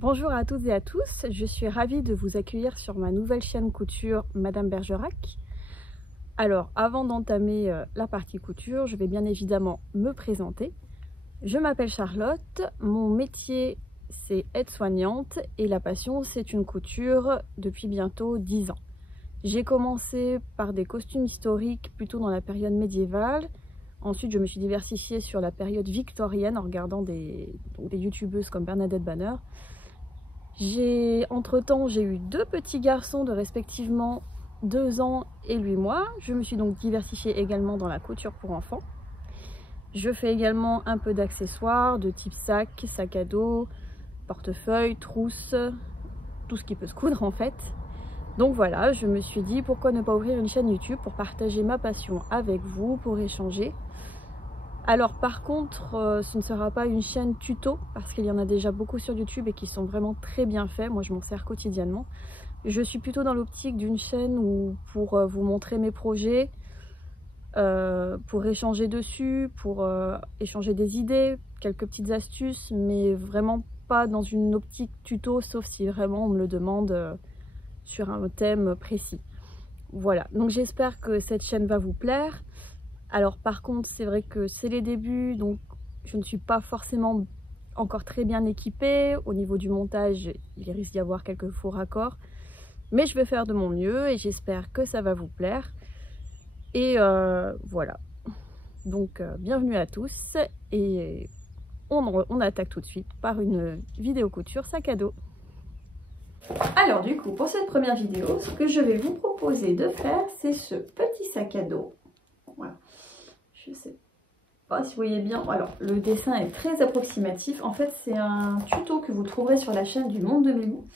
Bonjour à toutes et à tous, je suis ravie de vous accueillir sur ma nouvelle chaîne couture Madame Bergerac. Alors avant d'entamer la partie couture, je vais bien évidemment me présenter. Je m'appelle Charlotte, mon métier c'est aide-soignante et la passion c'est une couture depuis bientôt 10 ans. J'ai commencé par des costumes historiques plutôt dans la période médiévale. Ensuite, je me suis diversifiée sur la période victorienne en regardant des youtubeuses comme Bernadette Banner. Entre-temps, j'ai eu deux petits garçons de respectivement 2 ans et 8 mois. Je me suis donc diversifiée également dans la couture pour enfants. Je fais également un peu d'accessoires de type sac, sac à dos, portefeuille, trousse, tout ce qui peut se coudre en fait. Donc voilà, je me suis dit pourquoi ne pas ouvrir une chaîne YouTube pour partager ma passion avec vous, pour échanger. Alors par contre, ce ne sera pas une chaîne tuto parce qu'il y en a déjà beaucoup sur YouTube et qui sont vraiment très bien faits. Moi je m'en sers quotidiennement. Je suis plutôt dans l'optique d'une chaîne où pour vous montrer mes projets, pour échanger dessus, pour échanger des idées, quelques petites astuces, mais vraiment pas dans une optique tuto, sauf si vraiment on me le demande sur un thème précis. Voilà, donc j'espère que cette chaîne va vous plaire. Alors par contre, c'est vrai que c'est les débuts, donc je ne suis pas forcément encore très bien équipée. Au niveau du montage, il risque d'y avoir quelques faux raccords. Mais je vais faire de mon mieux et j'espère que ça va vous plaire. Et voilà. Donc bienvenue à tous et on attaque tout de suite par une vidéo couture sac à dos. Alors du coup, pour cette première vidéo, ce que je vais vous proposer de faire, c'est ce petit sac à dos. Voilà. Je sais pas si vous voyez bien. Alors, le dessin est très approximatif. En fait, c'est un tuto que vous trouverez sur la chaîne du Monde de Mélou,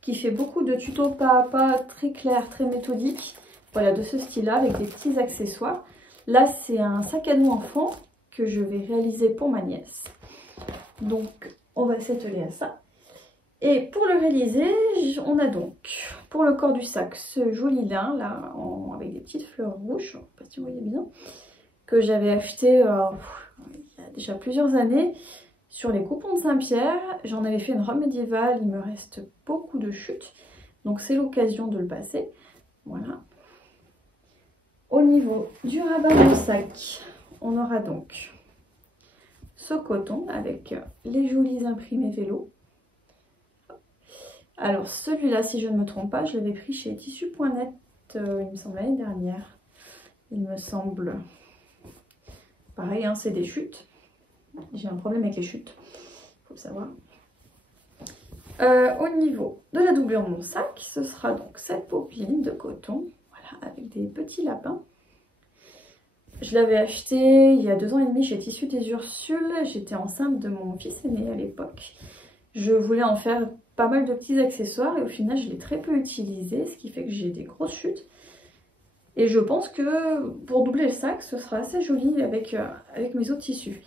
qui fait beaucoup de tutos pas à pas, très clairs, très méthodiques. Voilà, de ce style-là, avec des petits accessoires. Là, c'est un sac à dos enfant que je vais réaliser pour ma nièce. Donc, on va s'atteler à ça. Et pour le réaliser, on a donc, pour le corps du sac, ce joli lin, là, avec des petites fleurs rouges. Je ne sais pas si vous voyez bien. Que j'avais acheté il y a déjà plusieurs années sur les coupons de Saint-Pierre. J'en avais fait une robe médiévale, il me reste beaucoup de chutes, donc c'est l'occasion de le passer. Voilà. Au niveau du rabat du sac, on aura donc ce coton avec les jolis imprimés vélo. Alors celui-là, si je ne me trompe pas, je l'avais pris chez tissu.net, il me semble l'année dernière. Il me semble... Pareil, hein, c'est des chutes. J'ai un problème avec les chutes, il faut le savoir. Au niveau de la doublure de mon sac, ce sera donc cette popeline de coton, voilà, avec des petits lapins. Je l'avais acheté il y a 2 ans et demi chez Tissu des Ursules. J'étais enceinte de mon fils aîné à l'époque. Je voulais en faire pas mal de petits accessoires et au final, je l'ai très peu utilisé, ce qui fait que j'ai des grosses chutes. Et je pense que pour doubler le sac, ce sera assez joli avec mes autres tissus.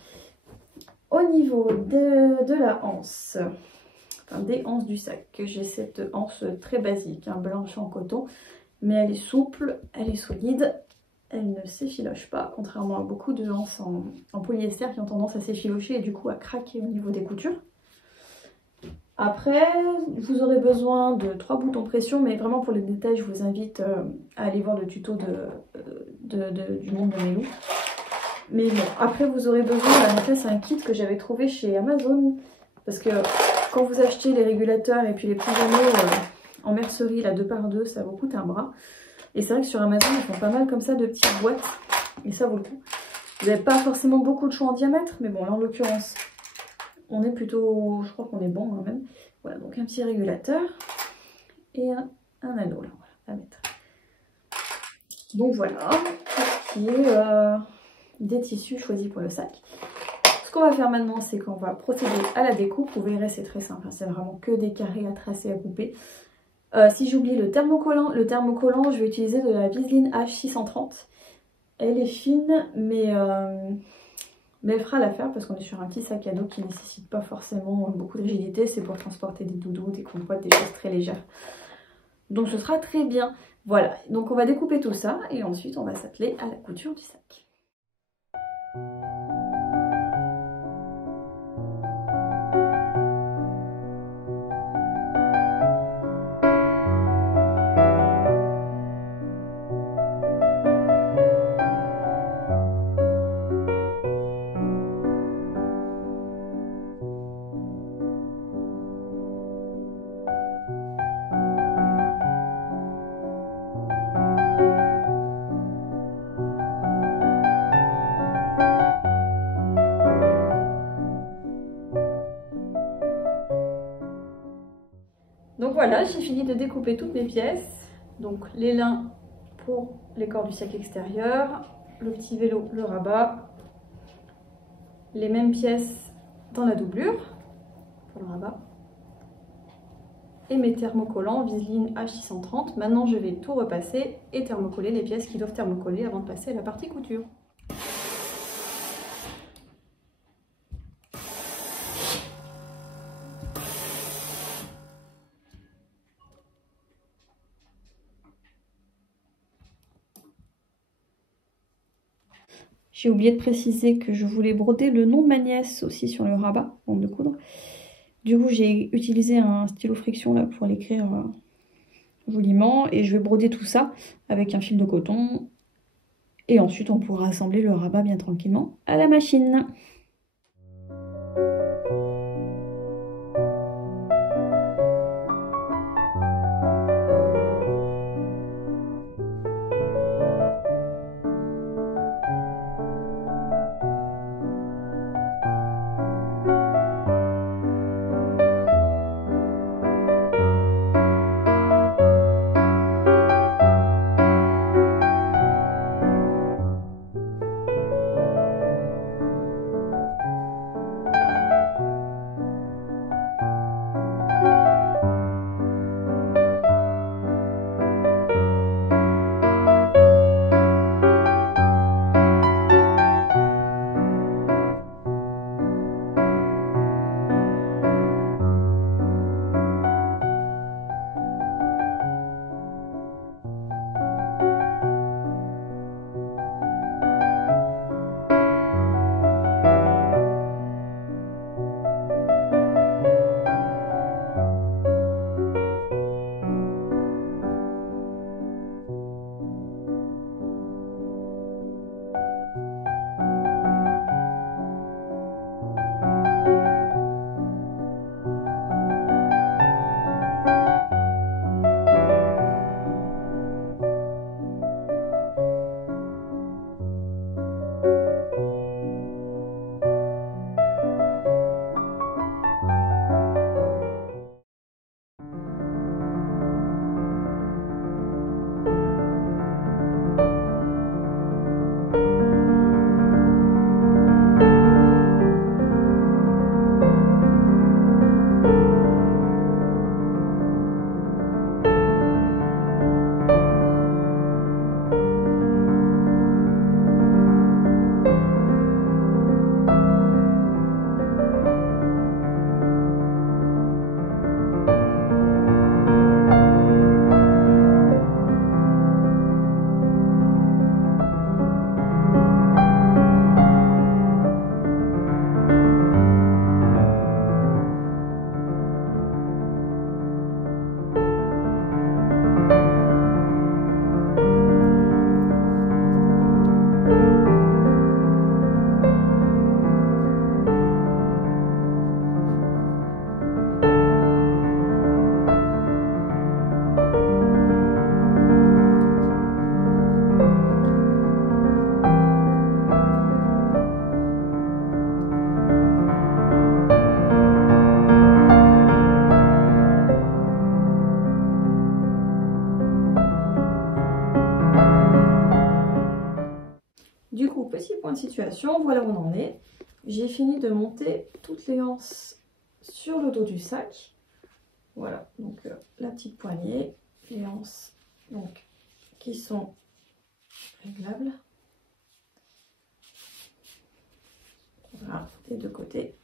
Au niveau de la anse, enfin des anses du sac, j'ai cette anse très basique, hein, blanche en coton, mais elle est souple, elle est solide, elle ne s'effiloche pas, contrairement à beaucoup de anses en polyester qui ont tendance à s'effilocher et du coup à craquer au niveau des coutures. Après, vous aurez besoin de 3 boutons pression, mais vraiment pour les détails, je vous invite à aller voir le tuto du Monde de Mélou. Mais bon, après vous aurez besoin, en fait c'est un kit que j'avais trouvé chez Amazon, parce que quand vous achetez les régulateurs et puis les prisonniers en mercerie, là 2x2, ça vous coûte un bras. Et c'est vrai que sur Amazon, ils font pas mal comme ça de petites boîtes, et ça vaut le coup. Vous n'avez pas forcément beaucoup de choix en diamètre, mais bon, là en l'occurrence... On est plutôt, je crois qu'on est bon quand même. Voilà, donc un petit régulateur et un anneau là, voilà, à mettre. Donc voilà, tout ce qui est des tissus choisis pour le sac. Ce qu'on va faire maintenant, c'est qu'on va procéder à la découpe. Vous verrez, c'est très simple, hein, c'est vraiment que des carrés à tracer, à couper. Si j'oublie le thermocollant, je vais utiliser de la Viseline H630. Elle est fine, mais elle fera l'affaire parce qu'on est sur un petit sac à dos qui ne nécessite pas forcément beaucoup de rigidité. C'est pour transporter des doudous, des compotes, des choses très légères. Donc ce sera très bien. Voilà, donc on va découper tout ça et ensuite on va s'atteler à la couture du sac. Voilà, j'ai fini de découper toutes mes pièces. Donc les lins pour les corps du sac extérieur, le petit vélo, le rabat, les mêmes pièces dans la doublure pour le rabat et mes thermocollants Viseline H630. Maintenant je vais tout repasser et thermocoller les pièces qui doivent thermocoller avant de passer à la partie couture. J'ai oublié de préciser que je voulais broder le nom de ma nièce aussi sur le rabat avant de coudre. Du coup, j'ai utilisé un stylo friction là pour l'écrire joliment. Et je vais broder tout ça avec un fil de coton. Et ensuite, on pourra assembler le rabat bien tranquillement à la machine. Du coup, petit point de situation, voilà où on en est. J'ai fini de monter toutes les anses sur le dos du sac. Voilà, donc la petite poignée, les anses donc, qui sont réglables. Voilà, des deux côtés.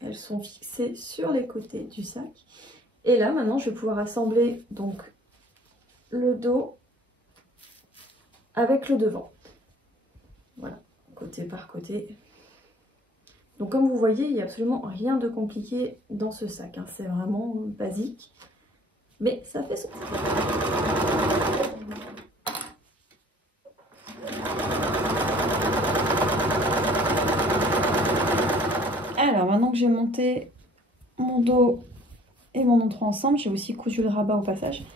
Elles sont fixées sur les côtés du sac. Et là, maintenant, je vais pouvoir assembler donc le dos avec le devant. Voilà, côté par côté. Donc comme vous voyez, il n'y a absolument rien de compliqué dans ce sac. Hein. C'est vraiment basique, mais ça fait son travail. Alors maintenant que j'ai monté mon dos et mon entrée ensemble, j'ai aussi cousu le rabat au passage.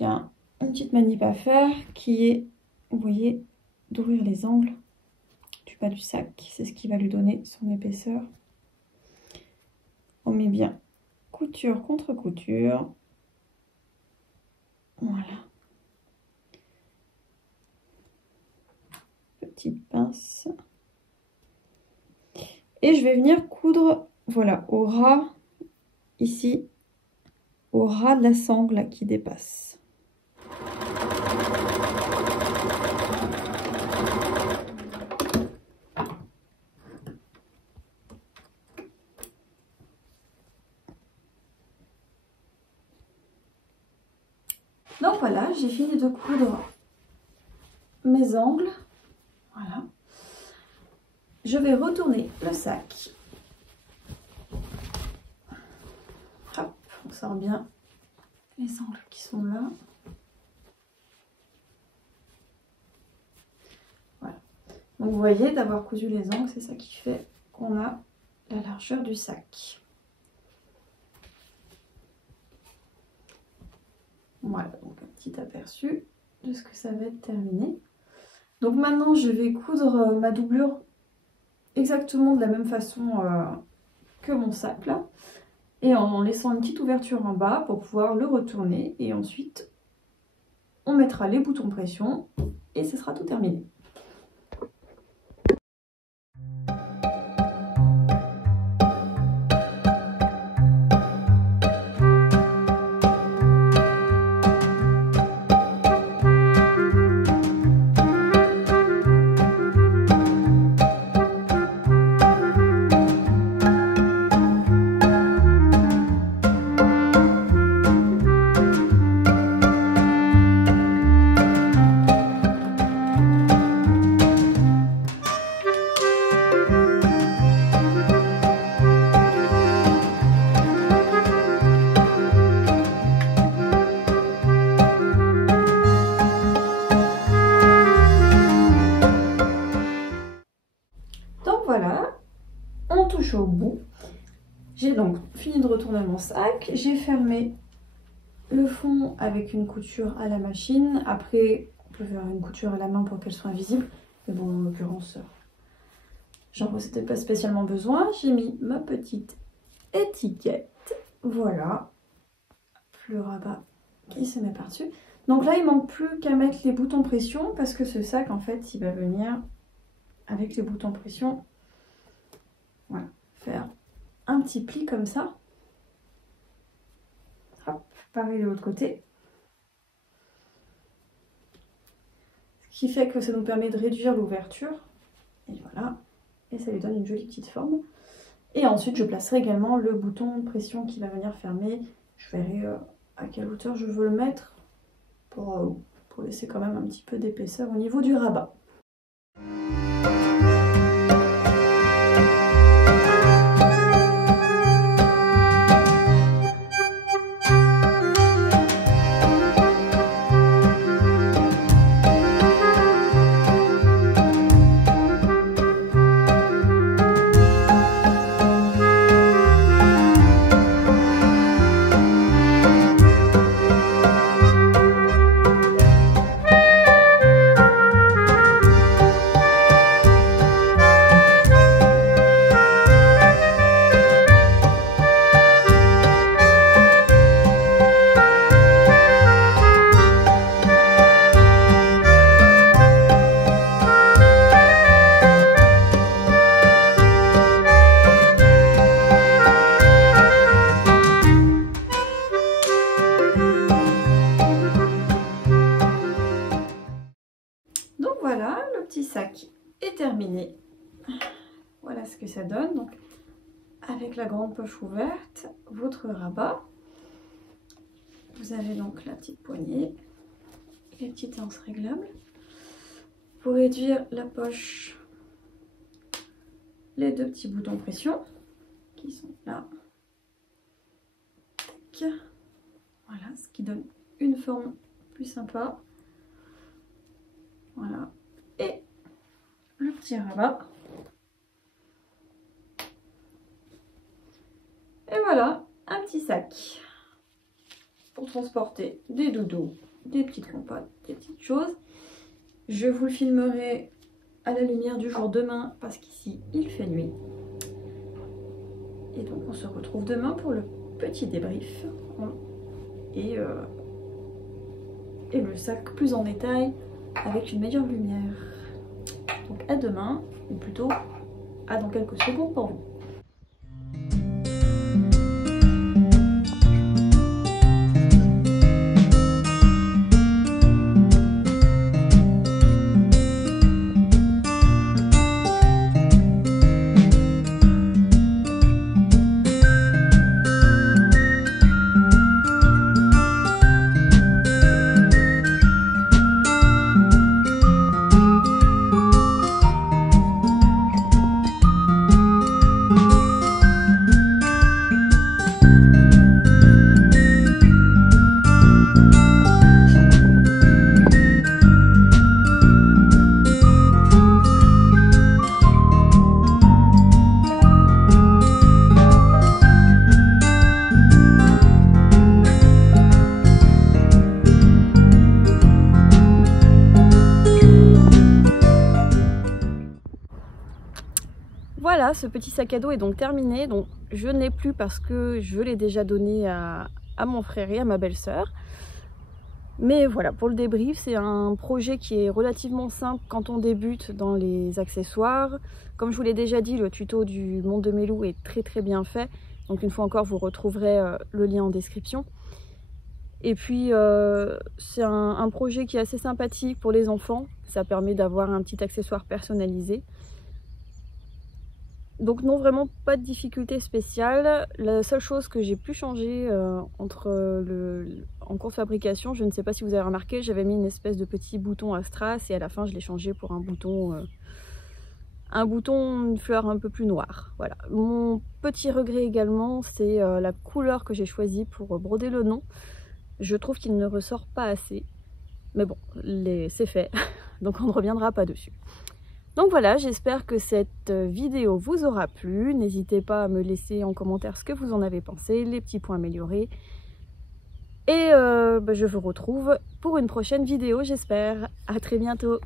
Il y a une petite manip à faire qui est, vous voyez, d'ouvrir les angles du bas du sac. C'est ce qui va lui donner son épaisseur. On met bien couture contre couture. Voilà. Petite pince. Et je vais venir coudre, voilà, au ras, ici, au ras de la sangle là, qui dépasse. Donc voilà, j'ai fini de coudre mes angles. Voilà. Je vais retourner le sac. Hop, on sort bien les angles qui sont là. Voilà. Donc vous voyez, d'avoir cousu les angles, c'est ça qui fait qu'on a la largeur du sac. Voilà, donc un petit aperçu de ce que ça va être terminé. Donc maintenant, je vais coudre ma doublure exactement de la même façon que mon sac là. Et en laissant une petite ouverture en bas pour pouvoir le retourner. Et ensuite, on mettra les boutons pression et ce sera tout terminé. Voilà, on touche au bout. J'ai donc fini de retourner mon sac. J'ai fermé le fond avec une couture à la machine. Après, on peut faire une couture à la main pour qu'elle soit invisible. Mais bon, en l'occurrence, j'en ressentais pas spécialement besoin. J'ai mis ma petite étiquette. Voilà. Le rabat qui se met par-dessus. Donc là, il manque plus qu'à mettre les boutons pression parce que ce sac, en fait, il va venir avec les boutons pression. Voilà, faire un petit pli comme ça. Hop, pareil de l'autre côté. Ce qui fait que ça nous permet de réduire l'ouverture. Et voilà, et ça lui donne une jolie petite forme. Et ensuite, je placerai également le bouton pression qui va venir fermer. Je verrai à quelle hauteur je veux le mettre pour laisser quand même un petit peu d'épaisseur au niveau du rabat. Voilà, le petit sac est terminé. Voilà ce que ça donne. Donc, avec la grande poche ouverte, votre rabat. Vous avez donc la petite poignée, les petites anses réglables. Pour réduire la poche, les deux petits boutons pression qui sont là. Voilà, ce qui donne une forme plus sympa. Voilà. Et le petit rabat. Et voilà, un petit sac pour transporter des doudous, des petites compotes, des petites choses. Je vous le filmerai à la lumière du jour demain parce qu'ici il fait nuit. Et donc on se retrouve demain pour le petit débrief et le sac plus en détail avec une meilleure lumière. Donc à demain, ou plutôt à dans quelques secondes pour vous. Voilà, ce petit sac à dos est donc terminé. Donc je n'ai plus parce que je l'ai déjà donné à mon frère et à ma belle-sœur. Mais voilà, pour le débrief, c'est un projet qui est relativement simple quand on débute dans les accessoires. Comme je vous l'ai déjà dit, le tuto du Monde de Melou est très bien fait. Donc une fois encore, vous retrouverez le lien en description. Et puis c'est un projet qui est assez sympathique pour les enfants. Ça permet d'avoir un petit accessoire personnalisé. Donc non, vraiment pas de difficulté spéciale. La seule chose que j'ai pu changer en cours de fabrication, je ne sais pas si vous avez remarqué, j'avais mis une espèce de petit bouton à strass et à la fin je l'ai changé pour un bouton, une fleur un peu plus noire. Voilà. Mon petit regret également, c'est la couleur que j'ai choisie pour broder le nom. Je trouve qu'il ne ressort pas assez. Mais bon, c'est fait, donc on ne reviendra pas dessus. Donc voilà, j'espère que cette vidéo vous aura plu. N'hésitez pas à me laisser en commentaire ce que vous en avez pensé, les petits points améliorés. Et je vous retrouve pour une prochaine vidéo, j'espère. À très bientôt.